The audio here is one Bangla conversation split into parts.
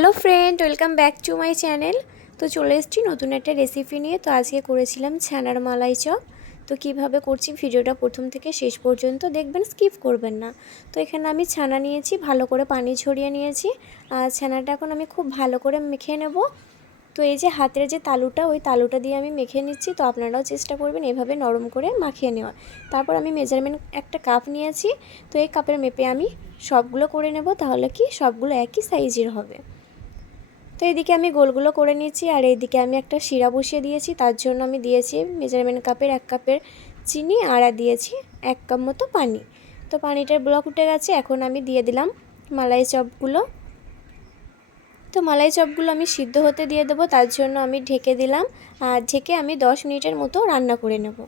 Hello friend welcome back to my channel তো চলে এসেছি নতুন একটা রেসিপি নিয়ে। তো আজকে করেছিলাম ছানার মালাই চপ। তো কীভাবে করছি ভিডিওটা প্রথম থেকে শেষ পর্যন্ত দেখবেন স্কিপ করবেন না। তো এখানে আমি ছানা নিয়েছি, ভালো করে পানি ছড়িয়ে নিয়েছি। আর ছানাটা এখন আমি খুব ভালো করে মেখে নেব। তো এই যে হাতের যে তালুটা, ওই তালুটা দিয়ে আমি মেখে নিচ্ছি। তো আপনারাও চেষ্টা করবেন এভাবে নরম করে মাখিয়ে নেওয়া তারপর আমি মেজারমেন্ট একটা কাপ নিয়েছি। তো এই কাপের মেপে আমি সবগুলো করে নেব, তাহলে কি সবগুলো একই সাইজের হবে। তো এদিকে আমি গোলগুলো করে নিয়েছি আর এইদিকে আমি একটা শিরা বসিয়ে দিয়েছি। তার জন্য আমি দিয়েছি মেজারমেন্ট কাপের এক কাপের চিনি আর দিয়েছি এক কাপ মতো পানি। তো পানিটার ব্লক উঠে গেছে, এখন আমি দিয়ে দিলাম মালাই চপগুলো। তো মালাই চপগুলো আমি সিদ্ধ হতে দিয়ে দেবো, তার জন্য আমি ঢেকে দিলাম আর ঢেকে আমি দশ মিনিটের মতো রান্না করে নেব।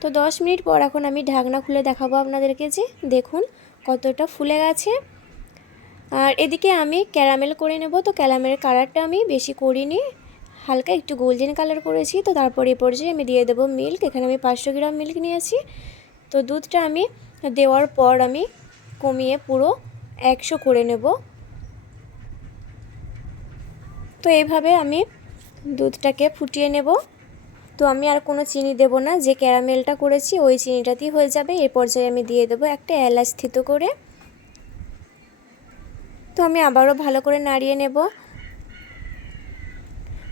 তো দশ মিনিট পর এখন আমি ঢাকনা খুলে দেখাবো আপনাদেরকে যে দেখুন কতটা ফুলে গেছে। আর এদিকে আমি ক্যারামেল করে নেব। তো ক্যারামেল কালারটা আমি বেশি করিনি। হালকা একটু গোল্ডেন কালার করেছি। তো তারপর এ পর্যায়ে আমি দিয়ে দেবো মিল্ক। এখানে আমি পাঁচশো গ্রাম মিল্ক নিয়েছি। তো দুধটা আমি দেওয়ার পর আমি কমিয়ে পুরো একশো করে নেব। তো এইভাবে আমি দুধটাকে ফুটিয়ে নেব। তো আমি আর কোনো চিনি দেব না। যে ক্যারামেলটা করেছি, ওই চিনিটাতেই হয়ে যাবে। এই পর্যায়ে আমি দিয়ে দেবো একটা এলাচ স্থিত করে। তো আমি আবারও ভালো করে নাড়িয়ে নেব।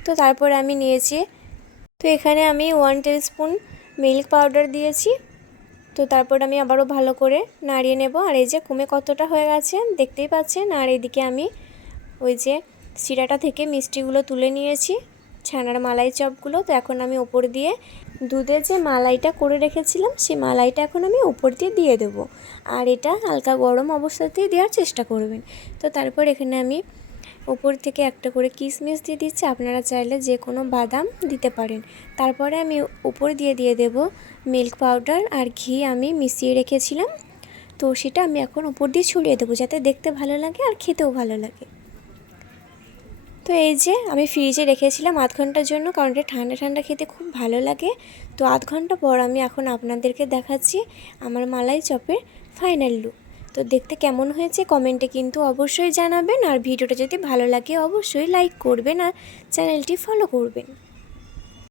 তো তারপর আমি নিয়েছি, তো এখানে আমি ওয়ান স্পুন মিল্ক পাউডার দিয়েছি। তো তারপর আমি আবারও ভালো করে নাড়িয়ে নেব। আর এই যে কুমে কতটা হয়ে গেছে দেখতেই পাচ্ছেন। আর এদিকে আমি ওই যে শিরাটা থেকে মিষ্টিগুলো তুলে নিয়েছি। ছানার মালাই চপগুলো তো এখন আমি ওপর দিয়ে দুধের যে মালাইটা করে রেখেছিলাম, সেই মালাইটা এখন আমি উপর দিয়ে দিয়ে দেবো। আর এটা হালকা গরম অবস্থাতেই দেওয়ার চেষ্টা করবেন। তো তারপর এখানে আমি উপর থেকে একটা করে কিশমিশ দিয়ে দিচ্ছি, আপনারা চাইলে যে কোনো বাদাম দিতে পারেন। তারপরে আমি উপর দিয়ে দিয়ে দেব মিল্ক পাউডার আর ঘি আমি মিশিয়ে রেখেছিলাম। তো সেটা আমি এখন উপর দিয়ে ছড়িয়ে দেবো, যাতে দেখতে ভালো লাগে আর খেতেও ভালো লাগে। তো এই যে আমি ফ্রিজে রেখেছিলাম আধ ঘণ্টার জন্য কারণ এটা ঠান্ডা ঠান্ডা খেতে খুব ভালো লাগে। তো আধ ঘণ্টা পর আমি এখন আপনাদেরকে দেখাচ্ছি আমার মালাই চপের ফাইনাল লুক তো দেখতে কেমন হয়েছে কমেন্টে কিন্তু অবশ্যই জানাবেন আর ভিডিওটা যদি ভালো লাগে অবশ্যই লাইক করবেন আর চ্যানেলটি ফলো করবেন।